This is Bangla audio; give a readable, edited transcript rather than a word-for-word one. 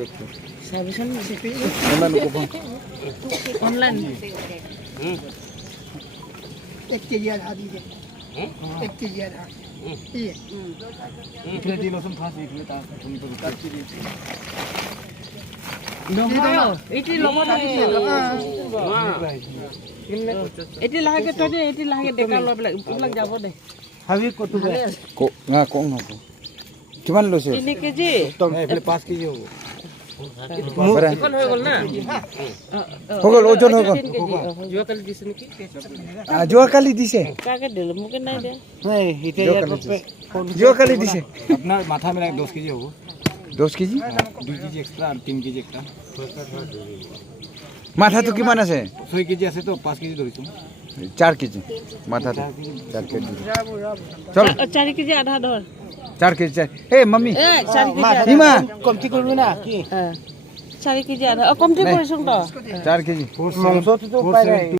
দেখছি সার্ভিসন অনলাইন কোপন অনলাइन 1 केजी आधा दीजिए 1 केजी आधा ये इकडे दिलोसून फास इकडे तास तुम्ही तो काटची নহয় এটি লগত এটি লাহেকে তই এটি লাহেকে ডেকা লবিলাক এইবিলাক যাব দে हावी को तो না কম হ'ব কিমান লৈছে 3 কেজি এইফালে 5 কেজি হ'ব এখন হৈ গল না হৈ গ'ল ওজন হৈ গ'ল যোৱাকালি দিছে নেকি যোৱাকালি দিছে কাকে দিল মোকে নাই দে नहीं इथे যোৱাকালি দিছে আপনার মাথা মিলাই 10 কেজি হবো 10 কেজি 2 কেজি এক্সট্রা আর 3 কেজি একটা মাথাটো কিমান আছে 6 কেজি আছে তো 5 কেজি ধরিছো 4 কেজি মাথাটো 4 কেজি চল 4 কেজি আধা ধর 4 কেজি এ মাম্মি এ 4 কেজি আধা ইমা कमती करबे ना की 4 কেজি আধা কমটি কৰিছ তো 4 কেজি मांस तो पाए